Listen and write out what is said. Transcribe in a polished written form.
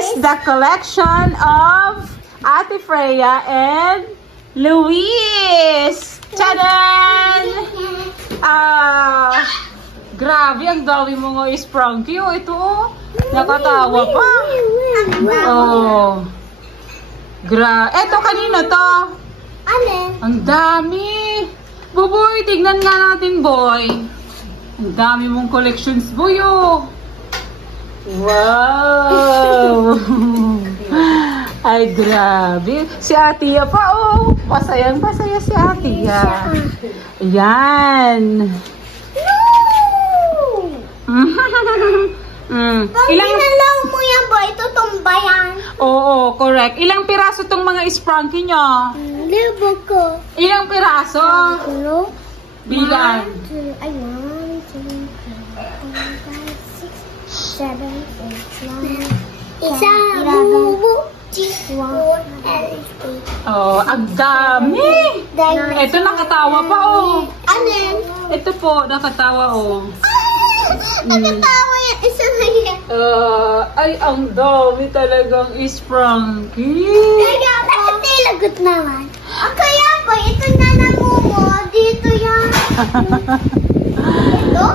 is the collection of Ate Freya and Luis. Tadaan! Grabe, ang dami mo nga Sprunky. Oh, ito oh. Nakatawa pa. Oh. Eto, kanino to? Ang dami. Buboy, tignan nga natin, boy. Ang dami mong collections, boy, oh. Wow. Ay, grabe. Si Atia pa, oh. Pasayang-pasaya si Atia. Ayan. Ilang nalaw mo yan, boy? Tutumba yan. Oo, correct. Ilang piraso tong mga Sprunky nyo? Libo ko. Ilang piraso? Bilang. 1, 2, 3, 4, 5, 6, 7, 8, 9, isang bubo. 1, 8. Oh, ang dami. Ito nakatawa pa, oh. Anin? Ito po, nakatawa, oh. Nakatawa yan. Isa na yan. Ay, ang dami talagang Sprunky. Kaya po. Bakit lagot naman? Kaya po, ito na namumo. Dito yan. Ito?